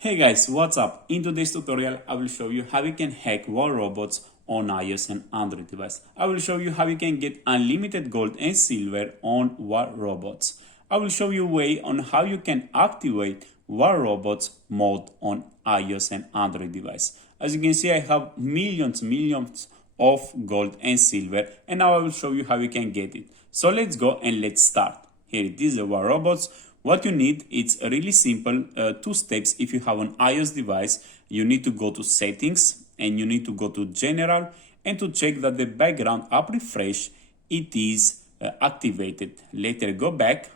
Hey guys, what's up? In today's tutorial, I will show you how you can hack war robots on iOS and Android device. I will show you how you can get unlimited gold and silver on war robots. I will show you a way on how you can activate war robots mode on iOS and Android device. As you can see, I have millions of gold and silver, and now I will show you how you can get it. So let's go and let's start. Here it is, the war robots. What you need, it's really simple, 2 steps. If you have an iOS device, you need to go to settings and you need to go to general and to check that the background app refresh, it is activated. Later go back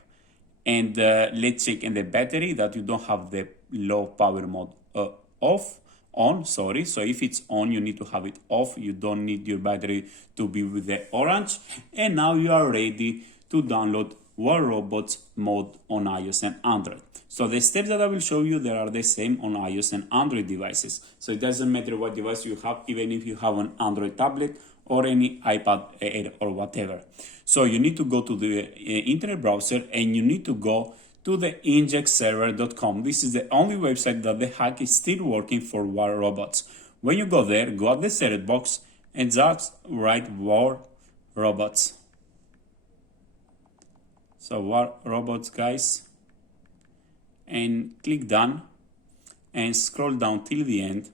and let's check in the battery that you don't have the low power mode on. So if it's on, you need to have it off. You don't need your battery to be with the orange. And now you are ready to download War Robots mode on iOS and Android. So the steps that I will show you, they are the same on iOS and Android devices. So it doesn't matter what device you have, even if you have an Android tablet or any iPad Air or whatever. So you need to go to the internet browser and you need to go to the injectserver.com. This is the only website that the hack is still working for War Robots. When you go there, go at the search box and just write War Robots. So War Robots, guys, and click done and scroll down till the end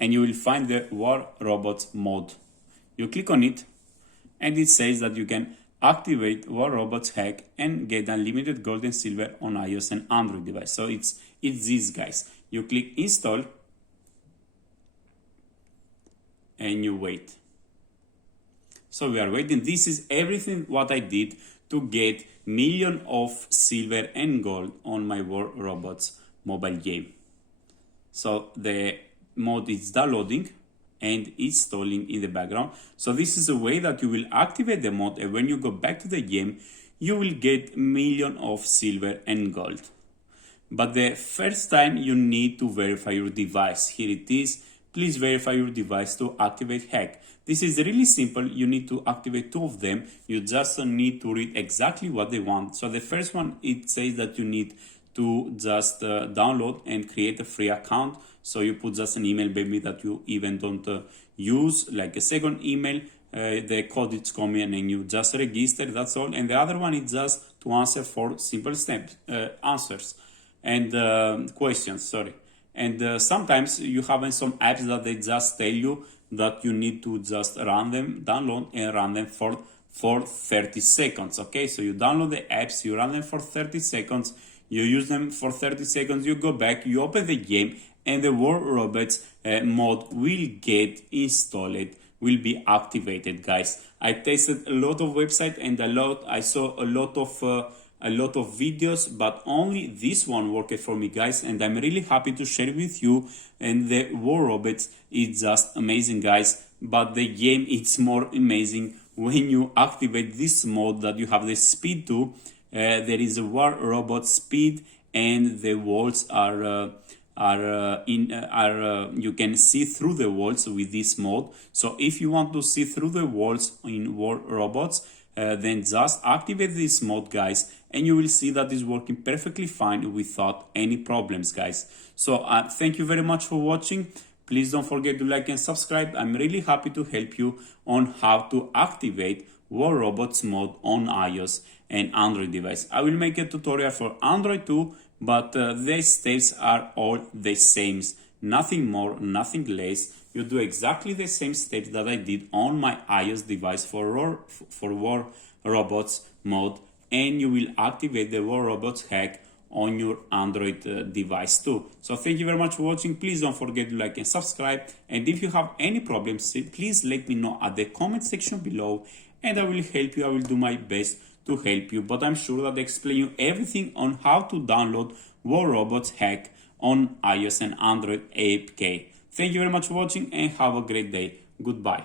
and you will find the War Robots mode. You click on it and it says that you can activate War Robots hack and get unlimited gold and silver on iOS and Android device. So it's this, guys. You click install and you wait. So we are waiting. This is everything what I did to get million of silver and gold on my War Robots mobile game. So the mode is downloading and installing in the background. So this is a way that you will activate the mode, and when you go back to the game, you will get million of silver and gold. But the first time you need to verify your device. Here it is. Please verify your device to activate hack. This is really simple. You need to activate 2 of them. You just need to read exactly what they want. So the first one, it says that you need to just download and create a free account. So you put just an email maybe that you even don't use, like a second email. The code is coming and you just register, that's all. And the other one is just to answer 4 simple steps, answers and questions, sorry. And sometimes you have some apps that they just tell you that you need to just run them, download and run them for 30 seconds, okay? So you download the apps, you run them for 30 seconds, you use them for 30 seconds, you go back, you open the game, and the War Robots mode will get installed, will be activated, guys. I tested a lot of websites and I saw a lot of videos, but only this one worked for me, guys, and I'm really happy to share with you. And the War Robots is just amazing, guys, but the game is more amazing when you activate this mode that you have the speed too. There is a War Robot speed and the walls you can see through the walls with this mode. So if you want to see through the walls in War Robots, then just activate this mode, guys, and you will see that it's working perfectly fine without any problems, guys. So thank you very much for watching. Please don't forget to like and subscribe. I'm really happy to help you on how to activate War Robots mode on iOS and Android device. I will make a tutorial for Android too, but the steps are all the same. Nothing more, nothing less. You do exactly the same steps that I did on my iOS device for War Robots mode, and you will activate the War Robots hack on your Android device too. So thank you very much for watching. Please don't forget to like and subscribe. And if you have any problems, please let me know at the comment section below, and I will help you. I will do my best to help you. But I'm sure that I explain you everything on how to download War Robots hack on iOS and Android APK. Thank you very much for watching and have a great day. Goodbye.